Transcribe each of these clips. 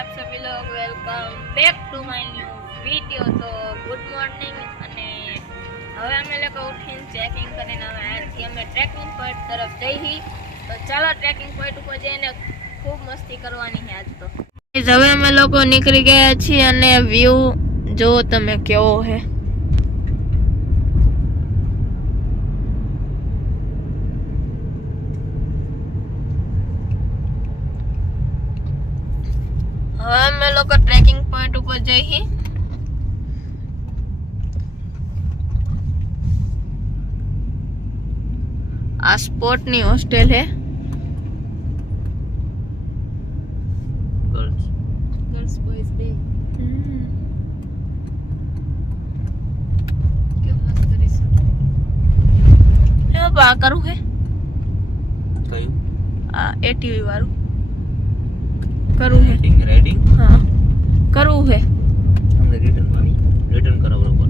आप सभी लोग welcome back to my new video. तो गुड मॉर्निंग અને હવે અમે લોકો ઉઠીને ચેકિંગ કરીને હવે અહીંથી અમે ટ્રેકિંગ પોઈન્ટ તરફ જઈએ। તો ચાલો ટ્રેકિંગ પોઈન્ટ ઉપર જઈને ખૂબ મસ્તી કરવાની છે આજ। તો હવે અમે લોકો નીકળી ગયા છીએ અને વ્યૂ જો તમે કેવો છે। હવે અમે લોકો ટ્રેકિંગ પોઈન્ટ ઉપર જઈએ। આ સ્પોર્ટ ની હોસ્ટેલ है गर्ल्स बॉयज डे। क्यों मस्त रिसोर्ट है बा करू है કયું આ એટીવી વાળું કરું है રાઇડિંગ हाँ करू है हमने रिटर्न करा बरोबर।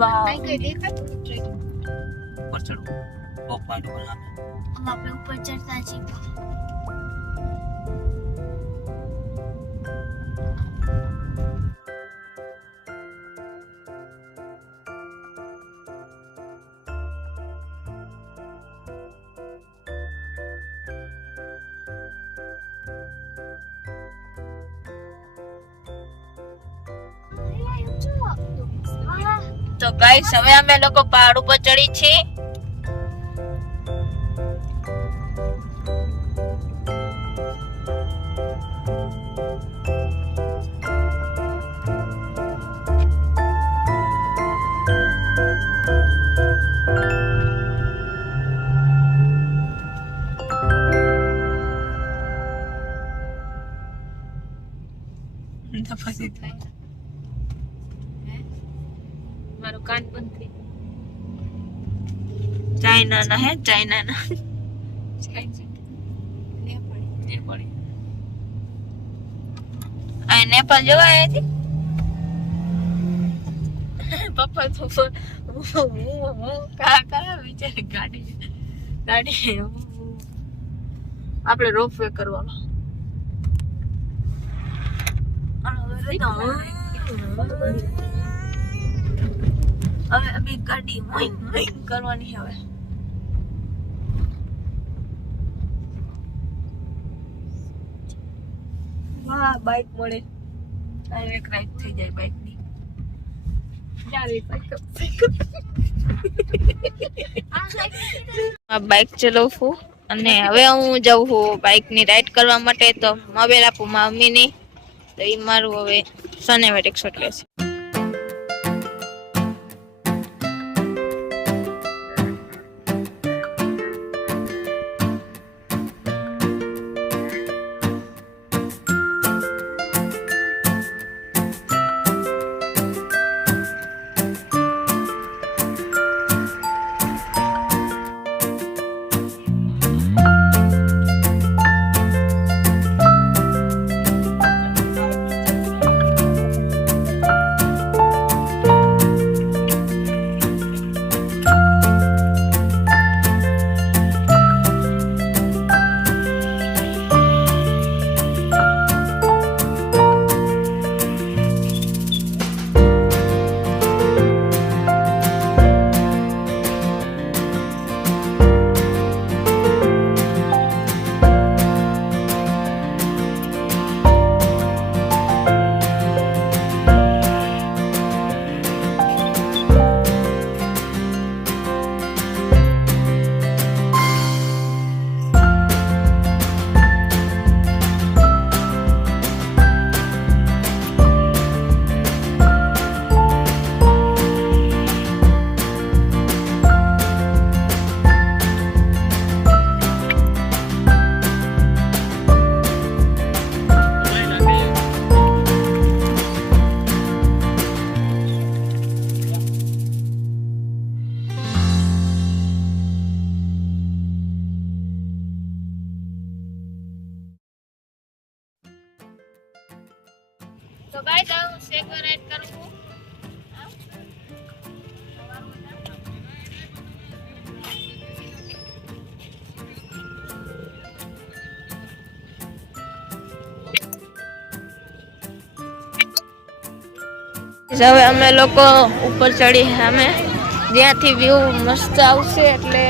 वाह आई कहीं देखा ट्रेकिंग ऊपर चढ़ो टॉप पॉइंट पर जाना। वहाँ पे ऊपर चढ़ता जी। તો ગાઈસ હવે અમે લોકો પહાડ ઉપર ચડી છીએ। મારું કાન બંધ થઈ ચાઇના ના હે ચાઇના ના नेपाली આ નેપાળ જવા આયા હતી પપ્પા તો કા વિચારે ગાડી આપણે રોપ વે કરવાનો હવે અભી ગાડી મોઈંગ મોઈંગ કરવાની હવે। વાહ બાઇક મળે આ એક રાઈડ થઈ જાય બાઇક ની બાઇક ચલાવું અને હવે હું જાઉં છું બાઇક ની રાઈડ કરવા માટે। તો મોબાઈલ આપું મમ્મી ની તો એ મારું હવે સોનેમેટિક શોટ લેશે। તો ગાઈસ હું સેગવે રાઈડ કરું. હવે અમે લોકો ઉપર ચડી અમે જ્યાંથી વ્યૂ મસ્ત આવશે એટલે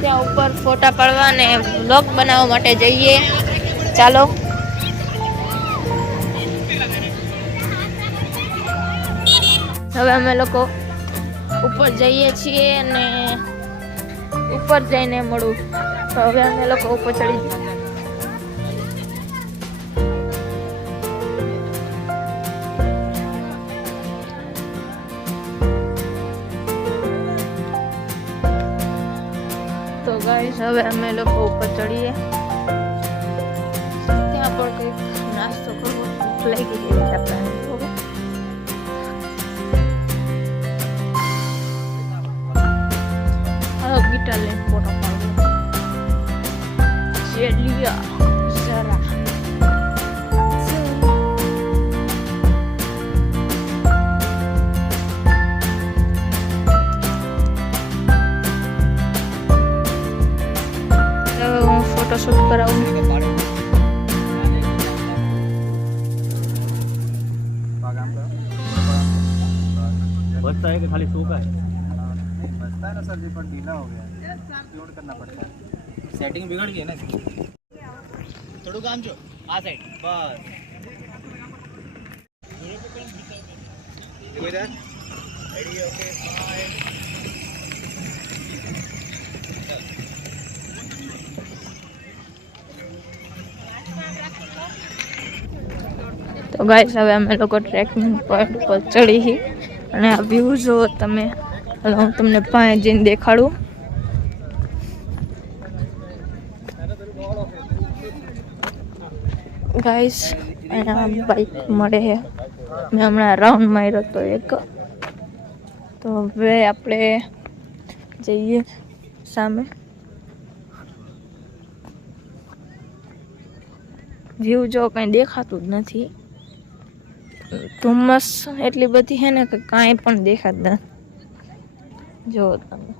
ત્યાં ઉપર ફોટા પાડવા અને વ્લોગ બનાવવા માટે જઈએ. ચાલો. હવે અમે લોકો ઉપર જઈએ છીએ અને ઉપર જઈને મળું. તો હવે અમે લોકો ઉપર ચડી જઈએ. તો ગાઈસ હવે અમે લોકો ઉપર ચડીએ. ત્યાં પણ કંઈક નાસ્તો કરવો ભૂખ લાગી ગઈ છે આપણને. ગીટાર લઈને ફોટો પાડવો. ચેલિયા જરા હું ફોટોશૂટ કરાવું. बचता है कि खाली सूखा है? बचता है ना सर जी, पर ढीला हो गया है, प्योर करना पड़ता है. सेटिंग बिगड़ गई है ना इसकी. थोड़ा काम जो आ साइड बस देखो इधर रेडी ओके बाय. તો ગાઈસ હવે અમે લોકો ટ્રેકિંગ પોઈન્ટ પર ચડી અને આ વ્યૂ જો તમે. હવે હું તમને પાસે જઈને દેખાડું. ગાઈસ અહીંયા બાઈક મળે છે. મેં હમણાં રાઉન્ડ માર્યો હતો એક. તો હવે આપણે જઈએ સામે. વ્યૂ જો કંઈ દેખાતું જ નથી. ધુમ્મસ એટલી બધી છે ને કે કાંઈ પણ દેખાતું નથી. જો તમે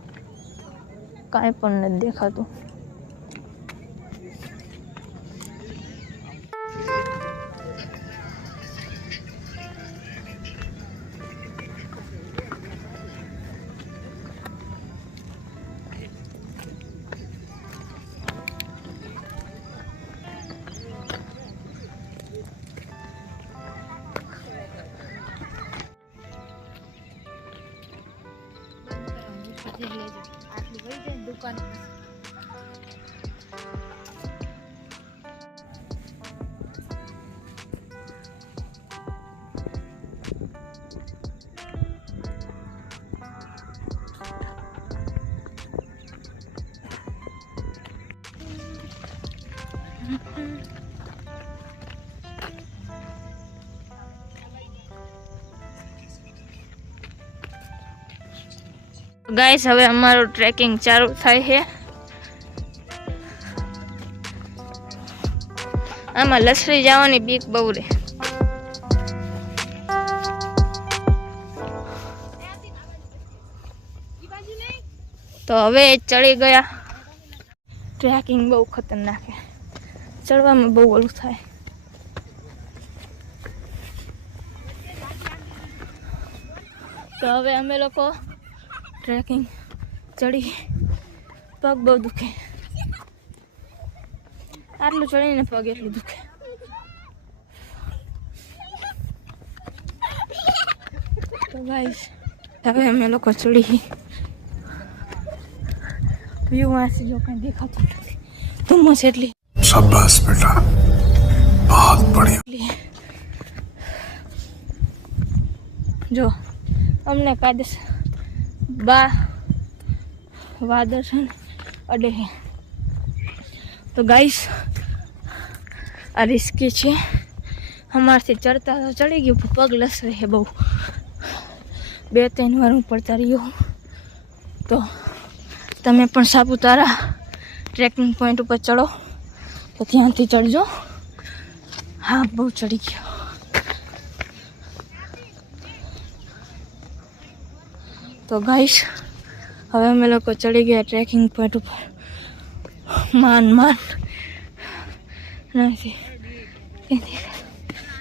કાંઈ પણ નથી દેખાતું. દુકાન ગાઈસ હવે અમારું ટ્રેકિંગ ચાલુ થાય છે. આમાં લસરી જવાની બીક બહુ રે. તો હવે ચડી ગયા. ટ્રેકિંગ બહુ ખતરનાક છે. ચડવામાં બહુ ઓલું થાય. તો હવે અમે લોકો ટ્રેકિંગ ચડી. પગ બહુ દુખે. આટલું ચડીને પગ એટલું દુખે. તો ગાઈસ હવે અમે લોકો ચડી. વ્યૂ માંથી જો કંઈ દેખાતું નથી. ધુમ્મસ એટલી. शाबाश बेटा, बहुत बढ़िया. જો અમને કાદેશ વાદળ છે ને અડે છે. તો ગાઈસ આ રિસ્કી છે. અમારથી ચડતા તો ચડી ગયું પણ પગ લસરે છે બહુ. 2-3 વાર હું પડતા રહ્યો. તો તમે પણ સાપુતારા ટ્રેકિંગ પોઈન્ટ ઉપર ચડો તો ત્યાંથી ચડજો. હા બહુ ચડી ગયો. તો ગાઈસ હવે અમે લોકો ચડી ગયા ટ્રેકિંગ પોઈન્ટ ઉપર માન નથી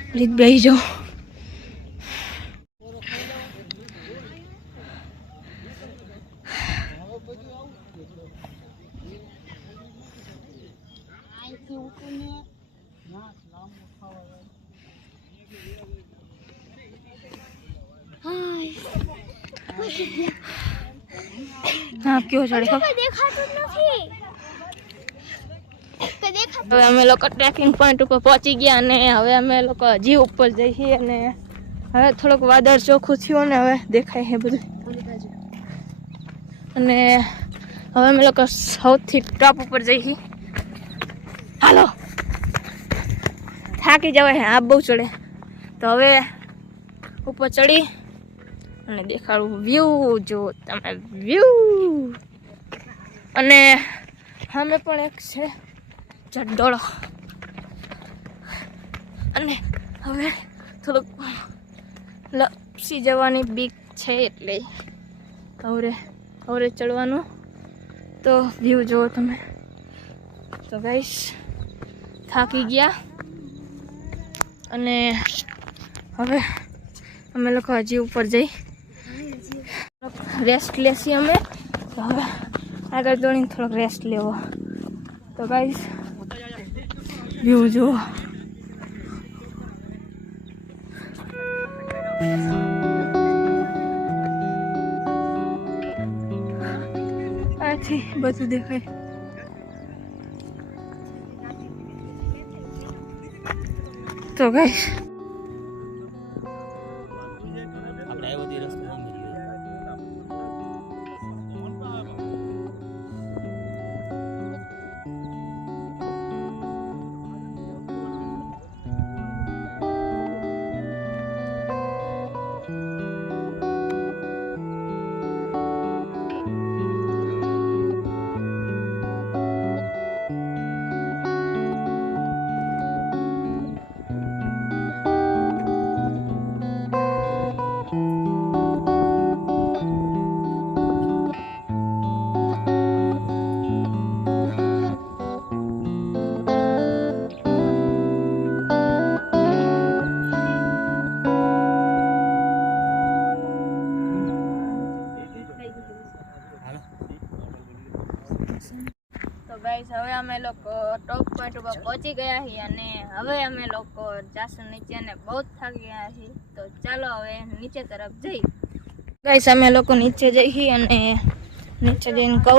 પ્લીઝ બેસી જાઓ. હા કેવો ચડે ખબર દેખાતું નથી. હવે અમે લોકો ટ્રેકિંગ પોઈન્ટ ઉપર પહોંચી ગયા અને હવે અમે લોકો હજી ઉપર જઈએ અને હવે થોડુંક વાદળ ચોખ્ખું થયું ને હવે દેખાય છે બધું અને હવે અમે લોકો સૌથી ટોપ ઉપર જઈએ. હાલો થાકી જવાય આ બહુ ચડે તો હવે ઉપર ચડી અને દેખાડું વ્યૂ જો તમે વ્યૂ અને સામે પણ એક છે ચડોળો અને હવે થોડુંક લપસી જવાની બીક છે એટલે હવે ચડવાનું તો વ્યૂ જુઓ તમે. તો ગાઈસ થાકી ગયા અને હવે અમે લોકો હજી ઉપર જઈ રેસ્ટ લેશી અમે. તો હવે આગળ દોડીને થોડોક રેસ્ટ લેવો. તો ગાઈસ વ્યૂ જુઓ. આથી બધું દેખાય. તો ગાઈસ આપણે આવ્યો તે રસ્તો સામે રહ્યો. ગાઈસ હવે અમે લોકો ટોપ પોઈન્ટ ઉપર પહોંચી ગયા છીએ અને હવે અમે લોકો જાશું નીચે અને બહુ થાકી ગયા છીએ. તો ચાલો હવે નીચે તરફ જઈ. ગાઈસ અમે લોકો નીચે જઈએ અને નીચે જઈને કહો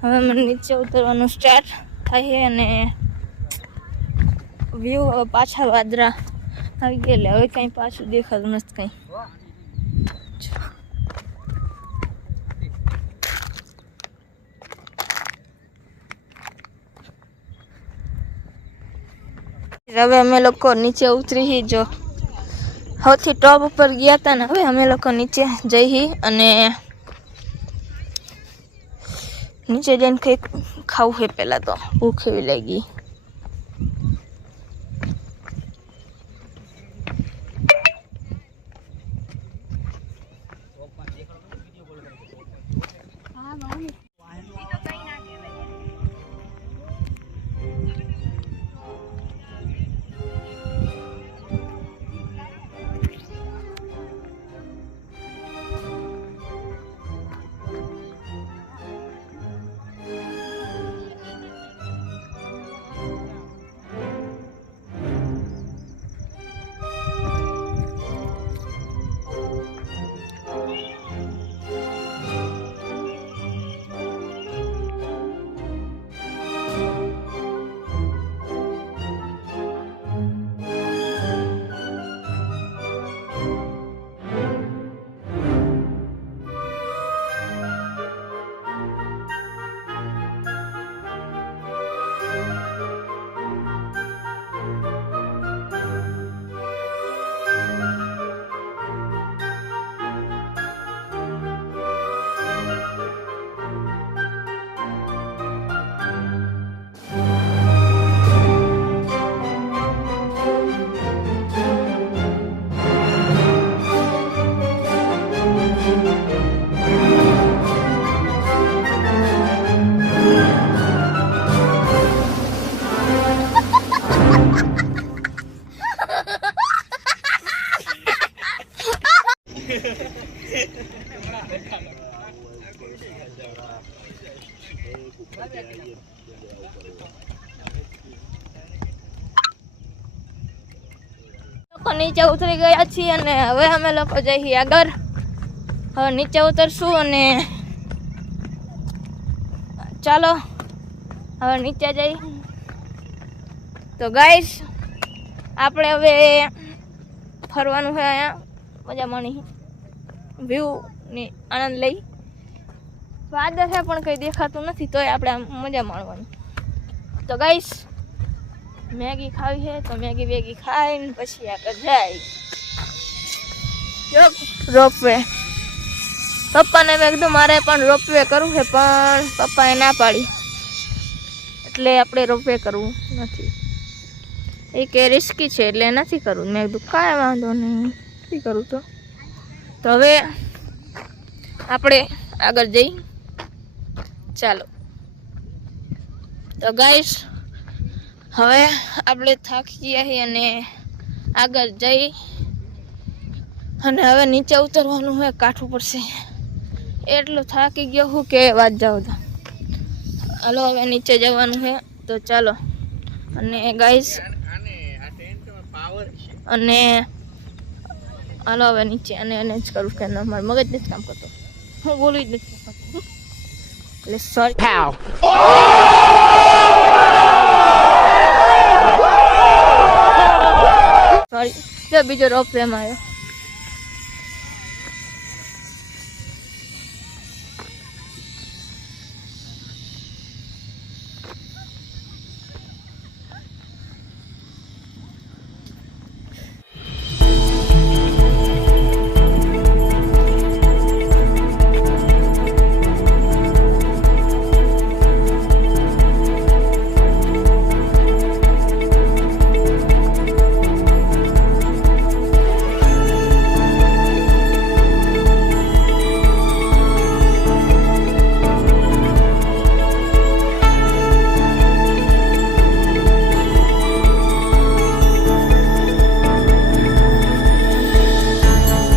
હવે અમે નીચે ઉતરવાનું સ્ટાર્ટ થાય છે અને વ્યૂ હવે પાછા વાદળા આવી ગયા હવે કંઈ પાછું દેખાતું નથી કંઈ. હવે અમે લોકો નીચે ઉતરી જો સૌથી ટોપ ઉપર ગયા હતા ને હવે અમે લોકો નીચે જઈ અને નીચે જઈને કંઈક ખાવું છે. પહેલાં તો ભૂખ એવી લાગી. લોકો નીચે ઉતરી ગયા છીએ અને હવે અમે લોકો જઈએ આગળ. હવે નીચે ઉતરશું અને ચાલો હવે નીચે જઈ. તો ગાઈસ આપણે હવે ફરવાનું છે, અહીંયા મજા માણી વ્યૂની આનંદ લઈ. વાદળ છે પણ કંઈ દેખાતું નથી, તોય આપણે આમ મજા માણવાની. તો ગાઈસ મેગી ખાવી છે તો મેગી વેગી ખાઈને પછી આગળ જાય. રોપવે પપ્પાને મેં કીધું મારે પણ રોપવે કરવું છે, પણ પપ્પાએ ના પાડી, એટલે આપણે રોપવે કરવું નથી. એ કે રિસ્કી છે એટલે નથી કરવું. મેં કીધું કાંઈ વાંધો નહીં, નથી કરવું તો હવે આપણે આગળ જઈ. ચાલો તો ગાઈસ હવે આપણે થાકી ગયા છીએ અને આગળ જઈ અને હવે નીચે ઉતરવાનું હોય, કાઠું પડશે. એટલું થાકી ગયો હું કે વાત જાઓ તો. હાલો હવે નીચે જવાનું છે તો ચાલો. અને ગાઈસ અને હાલો હવે નીચે અને એને જ કરું કે મારું મગજ નથી કામ કરતો, હું બોલું જ નથી કરતો, એટલે સોરી. સોરી, બીજો રોપ એમાં આવ્યો.